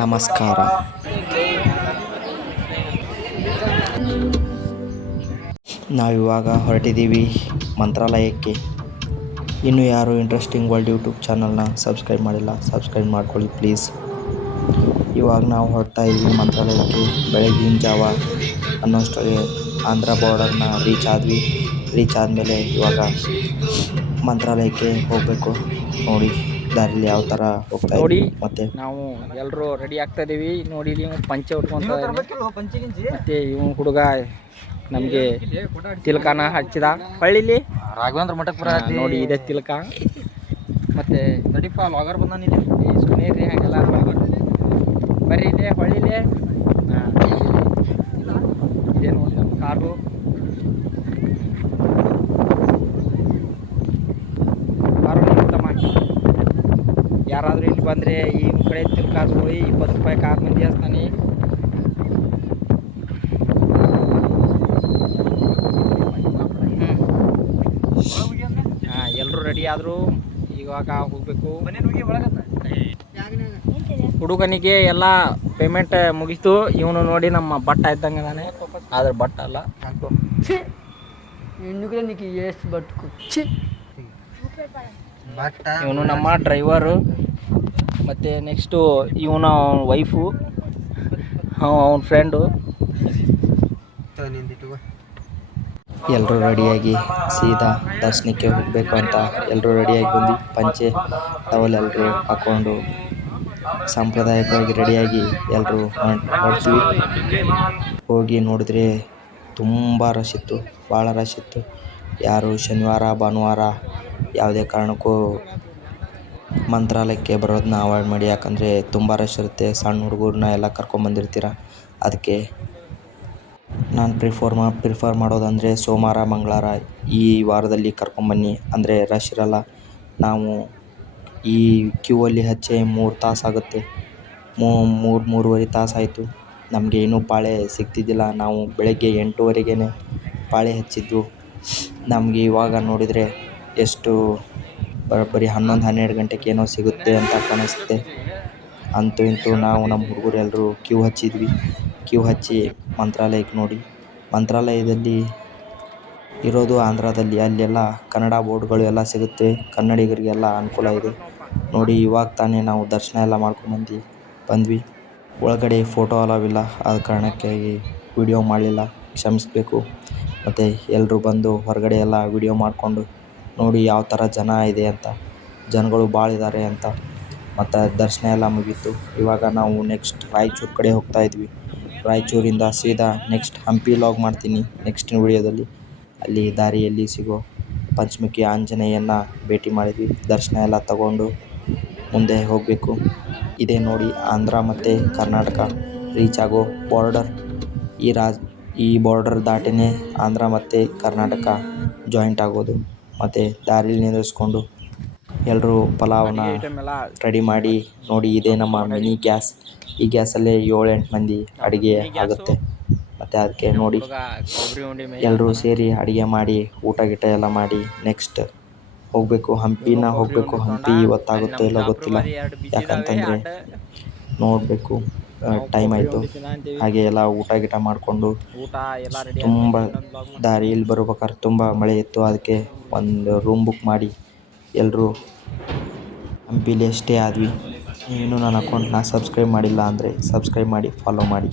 ನಮಸ್ಕಾರ. ನಾವಿವಾಗ ಹೊರಟಿದ್ದೀವಿ ಮಂತ್ರಾಲಯಕ್ಕೆ. ಇನ್ನೂ ಯಾರು ಇಂಟ್ರೆಸ್ಟಿಂಗ್ ವರ್ಲ್ಡ್ ಯೂಟ್ಯೂಬ್ ಚಾನಲ್ನ ಸಬ್ಸ್ಕ್ರೈಬ್ ಮಾಡಿಲ್ಲ, ಸಬ್ಸ್ಕ್ರೈಬ್ ಮಾಡ್ಕೊಳ್ಳಿ ಪ್ಲೀಸ್. ಇವಾಗ ನಾವು ಹೊರಡ್ತಾ ಇದ್ವಿ ಮಂತ್ರಾಲಯಕ್ಕೆ. ಬೆಳಗಿನ ಜಾವ ಅನ್ನೋಷ್ಟರಲ್ಲಿ ಆಂಧ್ರ ಬಾರ್ಡರ್ನ ರೀಚ್ ಆದಮೇಲೆ ಇವಾಗ ಮಂತ್ರಾಲಯಕ್ಕೆ ಹೋಗಬೇಕು. ನೋಡಿ ದಾರಿಲಿ ಯಾವ ಥರ ಹೋಗ್ತಾ ನೋಡಿ ಇದ್ವಿ. ಮತ್ತೆ ನಾವು ಎಲ್ಲರೂ ರೆಡಿ ಆಗ್ತಾ ಇದೀವಿ. ನೋಡಿ ಇಲ್ಲಿ ಪಂಚೆ ಉಟ್ಕೊಂತ ಮತ್ತೆ ಇವ್ ಹುಡುಗ ನಮಗೆ ತಿಲಕನ ಹಚ್ಚಿದ ಹಳ್ಳಿಲಿ ರಾಘವೇಂದ್ರ ಮಠಕ್ಕೆ ನೋಡಿ ಇದೆ ತಿಲಕ. ಮತ್ತೆ ತಡಿಪ ಲಾಗರ್ ಬಂದ ಸುನೀರಿ ಹಾಗೆಲ್ಲ ಬರ್ರಿ ಇದೆ ಹಳ್ಳಿಲಿ. ಇದೇ ನೋಡಿ ನಮ್ಮ ಕಾರು. ಯಾರಾದರೂ ಇಲ್ಲಿ ಬಂದರೆ ಈ ಕಡೆ ತಿಲ್ಕ ಹಚ್ಕೊಳ್ಳಿ. 20 ರೂಪಾಯಿ ಕಾರ್ ಮಂದಿ ಹಚ್ತಾನೆ. ಎಲ್ಲರೂ ರೆಡಿ ಆದರು. ಇವಾಗ ಹೋಗಬೇಕು. ಹುಡುಗನಿಗೆ ಎಲ್ಲ ಪೇಮೆಂಟ್ ಮುಗೀತು. ಇವನು ನೋಡಿ ನಮ್ಮ ಬಟ್ಟ ಇದ್ದಂಗೆ ಅದಾನೆ, ಆದ್ರೆ ಬಟ್ಟ ಅಲ್ಲ. ಇವನು ನಮ್ಮ ಡ್ರೈವರು. ಮತ್ತು ನೆಕ್ಸ್ಟು ಇವನ ವೈಫು, ಅವನ ಫ್ರೆಂಡು. ಎಲ್ಲರೂ ರೆಡಿಯಾಗಿ ಸೀದಾ ದರ್ಶನಕ್ಕೆ ಹೋಗಬೇಕು ಅಂತ ಎಲ್ಲರೂ ರೆಡಿಯಾಗಿ ಬಂದು ಪಂಚೆ ಟವಲ್ ಎಲ್ಲರೂ ಹಾಕ್ಕೊಂಡು ಸಾಂಪ್ರದಾಯಿಕವಾಗಿ ರೆಡಿಯಾಗಿ ಎಲ್ಲರೂ ಹೊರಡ್ತೀವಿ. ಹೋಗಿ ನೋಡಿದ್ರೆ ತುಂಬ ರಶ್ ಇತ್ತು, ಭಾಳ ರಶ್ ಇತ್ತು. ಯಾರು ಶನಿವಾರ ಭಾನುವಾರ ಯಾವುದೇ ಕಾರಣಕ್ಕೂ ಮಂತ್ರಾಲಯಕ್ಕೆ ಬರೋದನ್ನ ಅವಾಯ್ಡ್ ಮಾಡಿ. ಯಾಕಂದರೆ ತುಂಬ ರಶ್ ಇರುತ್ತೆ. ಸಣ್ಣ ಹುಡುಗರನ್ನ ಎಲ್ಲ ಕರ್ಕೊಂಬಂದಿರ್ತೀರ. ಅದಕ್ಕೆ ನಾನು ಪ್ರಿಫರ್ ಮಾಡೋದಂದರೆ ಸೋಮವಾರ ಮಂಗಳವಾರ ಈ ವಾರದಲ್ಲಿ ಕರ್ಕೊಂಬನ್ನಿ, ಅಂದರೆ ರಶ್ ಇರಲ್ಲ. ನಾವು ಈ ಕ್ಯೂವಲ್ಲಿ ಹಚ್ಚಿ 3 ತಾಸು ಆಗುತ್ತೆ. 3-3.5 ತಾಸು ಆಯಿತು. ನಮಗೆ ಇನ್ನೂ ಪಾಳೆ ಸಿಗ್ತಿದ್ದಿಲ್ಲ. ನಾವು ಬೆಳಗ್ಗೆ 8:00 ಪಾಳೆ ಹಚ್ಚಿದ್ದು. ನಮಗೆ ಇವಾಗ ನೋಡಿದರೆ ಎಷ್ಟು ಬರೀ 11-12 ಗಂಟೆಗೆ ಏನೋ ಸಿಗುತ್ತೆ ಅಂತ ಕಾಣಿಸುತ್ತೆ. ಅಂತೂ ಇಂತೂ ನಾವು ನಮ್ಮ ಹುಡುಗರು ಎಲ್ಲರೂ ಕ್ಯೂ ಹಚ್ಚಿ ಮಂತ್ರಾಲಯಕ್ಕೆ ನೋಡಿ. ಮಂತ್ರಾಲಯದಲ್ಲಿ ಇರೋದು ಆಂಧ್ರದಲ್ಲಿ. ಅಲ್ಲೆಲ್ಲ ಕನ್ನಡ ಬೋರ್ಡ್ಗಳು ಎಲ್ಲ ಸಿಗುತ್ತೆ. ಕನ್ನಡಿಗರಿಗೆಲ್ಲ ಅನುಕೂಲ ಇದೆ. ನೋಡಿ ಇವಾಗ ತಾನೇ ನಾವು ದರ್ಶನ ಎಲ್ಲ ಬಂದ್ವಿ. ಒಳಗಡೆ ಫೋಟೋ ಅಲೋವಿಲ್ಲ, ಆದ ಕಾರಣಕ್ಕಾಗಿ ವಿಡಿಯೋ ಮಾಡಲಿಲ್ಲ, ಕ್ಷಮಿಸಬೇಕು. ಮತ್ತು ಎಲ್ಲರೂ ಬಂದು ಹೊರಗಡೆ ಎಲ್ಲ ವಿಡಿಯೋ ಮಾಡಿಕೊಂಡು ನೋಡಿ ಯಾವ ಥರ ಜನ ಇದೆ ಅಂತ, ಜನಗಳು ಭಾಳ ಇದ್ದಾರೆ ಅಂತ. ಮತ್ತು ದರ್ಶನ ಎಲ್ಲ ಮುಗೀತು. ಇವಾಗ ನಾವು ನೆಕ್ಸ್ಟ್ ರಾಯಚೂರು ಕಡೆ ಹೋಗ್ತಾ ಇದ್ವಿ. ರಾಯಚೂರಿಂದ ಸೀದಾ ನೆಕ್ಸ್ಟ್ ಹಂಪಿ ಲಾಗ್ ಮಾಡ್ತೀನಿ ನೆಕ್ಸ್ಟಿನ ವಿಡಿಯೋದಲ್ಲಿ. ಅಲ್ಲಿ ದಾರಿಯಲ್ಲಿ ಸಿಗೋ ಪಂಚಮುಖಿ ಆಂಜನೇಯನ ಭೇಟಿ ಮಾಡಿದ್ವಿ. ದರ್ಶನ ಎಲ್ಲ ತಗೊಂಡು ಮುಂದೆ ಹೋಗಬೇಕು. ಇದೇ ನೋಡಿ ಆಂಧ್ರ ಮತ್ತು ಕರ್ನಾಟಕ ರೀಚ್ ಆಗೋ ಬಾರ್ಡರ್. ಈ ಬಾರ್ಡರ್ ದಾಟಿನೇ ಆಂಧ್ರ ಮತ್ತು ಕರ್ನಾಟಕ ಜಾಯಿಂಟ್ ಆಗೋದು. ಮತ್ತು ದಾರಿಲಿ ನಿಲ್ಲಿಸ್ಕೊಂಡು ಎಲ್ಲರೂ ಪಲಾವನ್ನ ರೆಡಿ ಮಾಡಿ. ನೋಡಿ ಇದೇ ನಮ್ಮ ಮಿನಿ ಗ್ಯಾಸ್. ಈ ಗ್ಯಾಸಲ್ಲೇ 7-8 ಮಂದಿ ಅಡುಗೆ ಆಗುತ್ತೆ. ಮತ್ತು ಅದಕ್ಕೆ ನೋಡಿ ಎಲ್ಲರೂ ಸೇರಿ ಅಡುಗೆ ಮಾಡಿ ಊಟ ಗೀಟ ಎಲ್ಲ ಮಾಡಿ ನೆಕ್ಸ್ಟ್ ಹೋಗಬೇಕು. ಹಂಪಿ ಇವತ್ತಾಗುತ್ತೋ ಇಲ್ಲೋ ಗೊತ್ತಿಲ್ಲ, ಯಾಕಂತಂದರೆ ನೋಡಬೇಕು, ಟೈಮ್ ಆಯಿತು. ಹಾಗೆ ಎಲ್ಲ ಊಟ ಗೀಟ ಮಾಡಿಕೊಂಡು ತುಂಬ ದಾರಿಯಲ್ಲಿ ಬರ್ಬೇಕಾದ್ರೆ ತುಂಬ ಮಳೆ ಇತ್ತು. ಅದಕ್ಕೆ ಒಂದು ರೂಮ್ ಬುಕ್ ಮಾಡಿ ಎಲ್ಲರೂ ಹಂಪಿಲೇ ಸ್ಟೇ ಆದ್ವಿ. ಇನ್ನೂ ನನ್ನ ಅಕೌಂಟ್ನ ಸಬ್ಸ್ಕ್ರೈಬ್ ಮಾಡಿಲ್ಲ ಅಂದರೆ ಸಬ್ಸ್ಕ್ರೈಬ್ ಮಾಡಿ, ಫಾಲೋ ಮಾಡಿ.